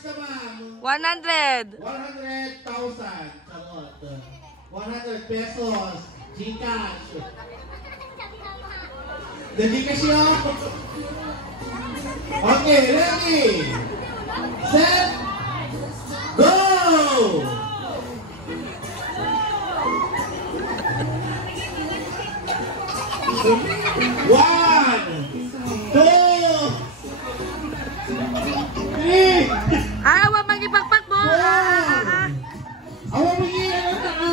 100. 100,000. 100 pesos. Gcash. The Gcash yun. Okay, ready? Set. Go! 1, 2, 3. Awa magipakpak mo. Awa magiyan na ka.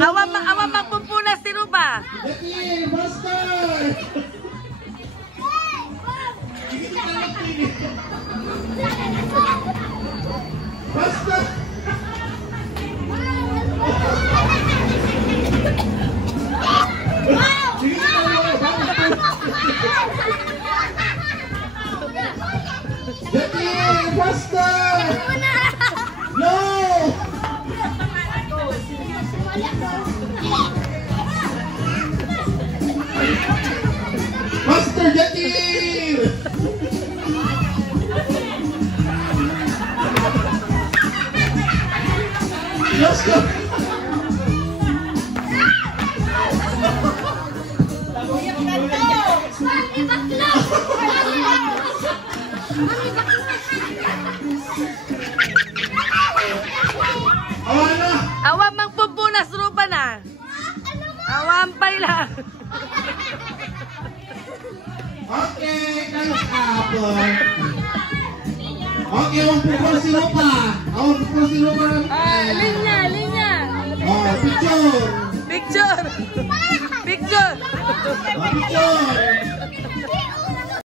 Awa magpumpunas si Ruba. Dati, master. Basta! Jadi, basta! No! Master Jatir! Let's go! Awan magpumpunas Ruba na. Awan pa lang. Okay, kayo kapon. Okay, magpumpunas si Ruba. Magpumpunas si Ruba. Linya. Picture. Picture. Picture.